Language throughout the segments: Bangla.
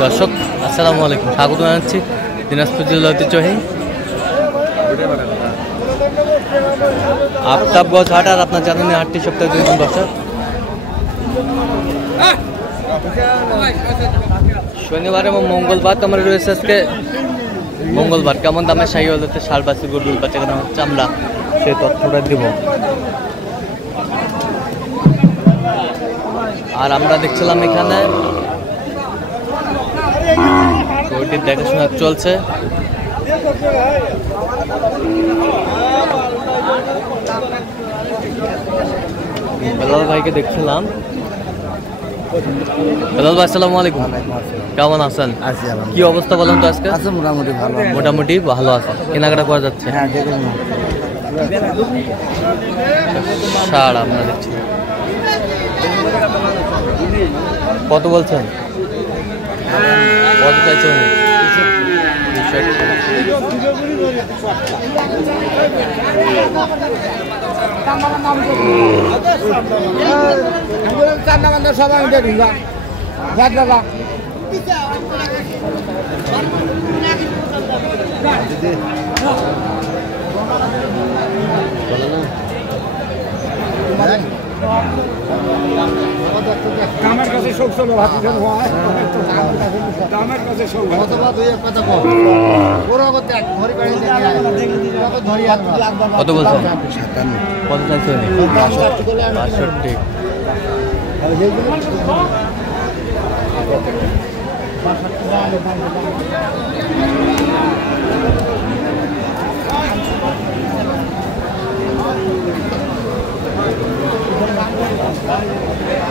দর্শক আসসালামু আলাইকুম, স্বাগত জানাচ্ছি দিনাজপুর জেলা ঐতিহ্যবাহী আফতাবগঞ্জ হাট। আর আপনার জানেন হাটটি সপ্তাহে 2 দিন বসে, শনিবার এবং মঙ্গলবার। তোমার রয়েছে আজকে মঙ্গলবার। কেমন দামে শাহী হলতে শালবাসী গরুর বাচ্চা কেনা হচ্ছে আমরা সেই তথ্যটা দিব। আর আমরা দেখছিলাম এখানে গরুটির দেখাশোনা চলছে। বেলাল ভাইকে দেখছিলাম। বেলাল ভাই আসসালামু আলাইকুম, কেমন আছেন? কি অবস্থা বলেন তো আজকে? মোটামুটি ভালো আছে। কেনাকাটা করা যাচ্ছে? সার আমরা দেখছি। কত বলছেন? কত চাইছেন? আমার কাছে শোক ছিল কত বলছেন? কত চাইছেন? 62।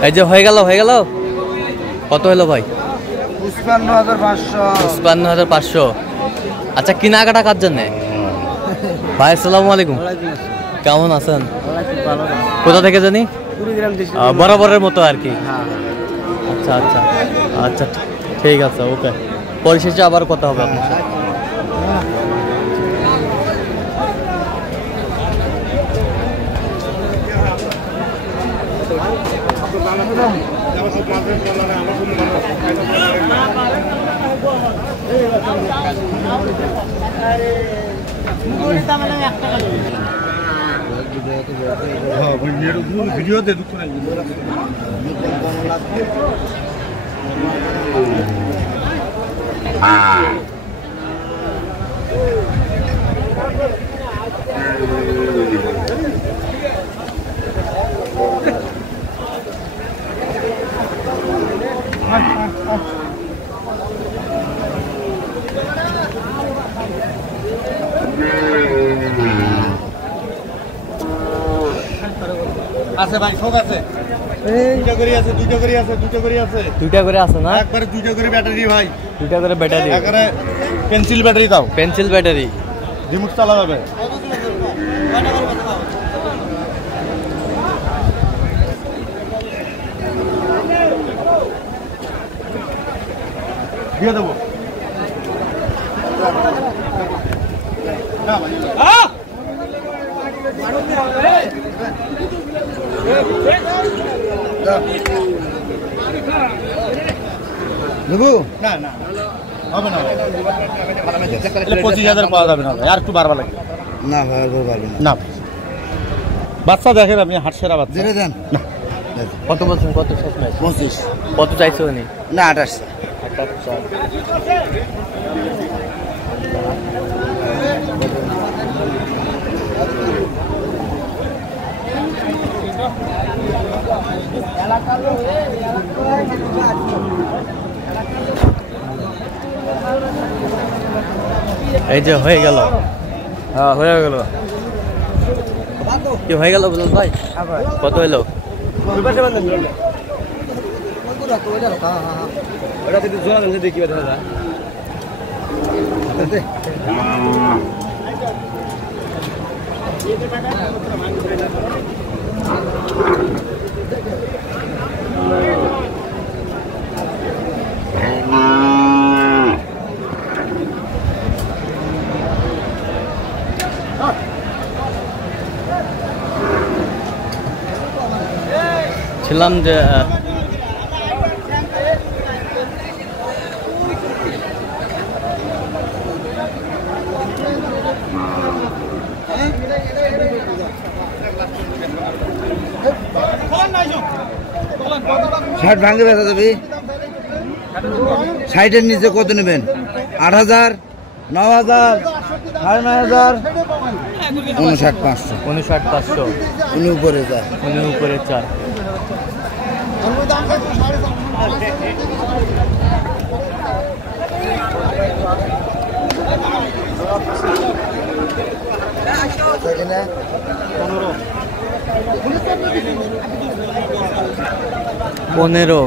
এই যে হয়ে গেল কত হলো ভাই? 55,500। আচ্ছা, কেনাকাটা কার জন্য ভাই? আসসালামু আলাইকুম, কেমন আছেন? কোথা থেকে জানি? বরাবরের মতো আর কি। আচ্ছা আচ্ছা আচ্ছা, ঠিক আছে, ওকে। পরিশেষে আবার কথা হবে আপনার সাথে। আছে ভাই, সব আছে। দুইটা করে আছে না? একবারে দুইটা করে ব্যাটারি ভাই, দুইটা করে ব্যাটারি। একবারে পেন্সিল ব্যাটারি দাও, পেন্সিল ব্যাটারি, রিমোট চালা যাবে। দিয়ে দেবো না ভাই। না না হবে না, 25,000 পাওয়া যাবে না ভাই, আর একটু বাড়বা লাগবে। না ভাই, না বাচ্চা দেখেন আপনি, হাট সেরা বাচ্চা দেন না। কত বলছেন? কত শেষ নাই? 25। কত চাইছো উনি? না 28। এই যে হয়ে গেল। হ্যাঁ, হয়ে গেল। কি হয়ে গেল বলুন ভাই? কত হলো? ছিলাম যে 60 ভাঙে বেচা যাবে। 60-এর নিচে কত নেবেন? 8000, 9000, 9500, 59,500। 59,500। উনি উপরে যায়। উনি উপরে চায়। পনেরো।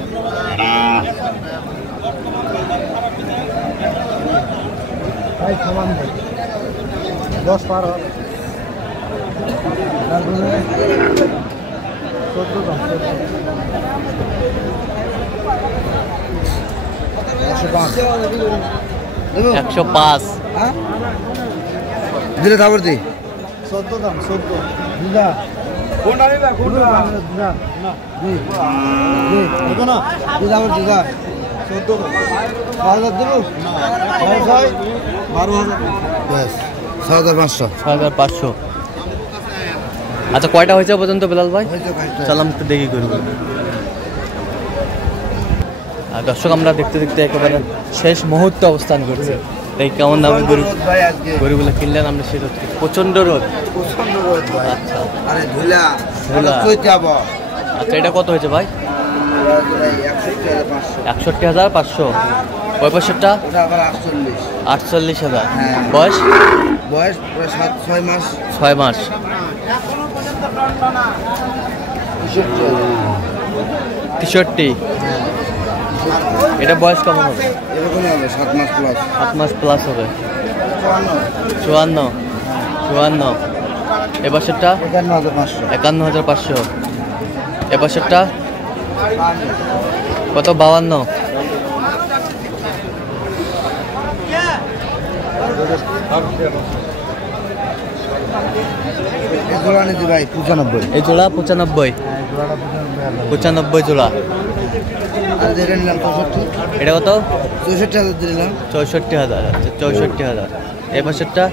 একশো পাঁচ। দিলে তারপর দি ব্যাস 6,500। 6,500। আচ্ছা কয়টা হয়েছে পর্যন্ত বেলাল ভাই? চলাম একটু দেখি করব। আর দর্শক আমরা দেখতে দেখতে একেবারে শেষ মুহূর্তে অবস্থান করছি। এই কেমন দামে গরুগুলো কিনলেন আমরা সেটা প্রচন্ড রোদ। আচ্ছা আচ্ছা এটা কত হয়েছে ভাই? 61,500। ওই পাশেরটা 48,000। বয়স? বয়স প্রায় 6 মাস। 6 মাস। 63। এটা বয়স কেমন হবে? এরকম হবে 7 মাস প্লাস। 7 মাস প্লাস হবে। 54। এ পাশেরটা 51,500। এ পাশেরটা কত? 52। ভাই 95। এই জোড়া 95। 95 জোড়া। এটা কত? 64,000 দিলাম। 64,000। আচ্ছা 64,000। এই পাশেরটা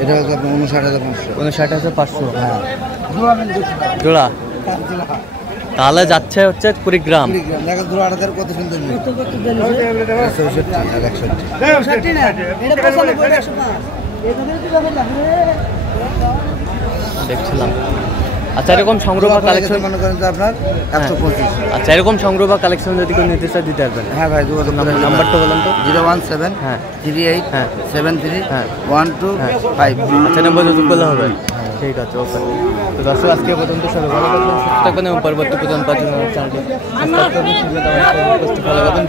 এটা হচ্ছে আপনার 59,500। 59,500। হ্যাঁ জোড়া। তাহলে যাচ্ছে হচ্ছে কুড়িগ্রাম। কত সুন্দর দেখছিলাম। আচ্ছা এরকম সংগ্রহ বা কালেকশন মনে করেন যে আপনার 125। আচ্ছা এরকম সংগ্রহ বা কালেকশন যদি কেউ নিতে চায় দিতে পারবেন? হ্যাঁ ভাই যোগাযোগ নাম্বারটা বলেন তো। 017 হ্যাঁ 38 হ্যাঁ 73 হ্যাঁ 12 5। আচ্ছা নম্বর যোগাযোগ করলে হবে। ঠিক আছে ওকে। তো দর্শক আজকে পর্যন্ত সবাই ভালো থাকবেন, সুস্থ থাকবেন এবং পরবর্তী পর্যন্ত চ্যানেলটি সাবস্ক্রাইব করবেন, ভালো করবেন।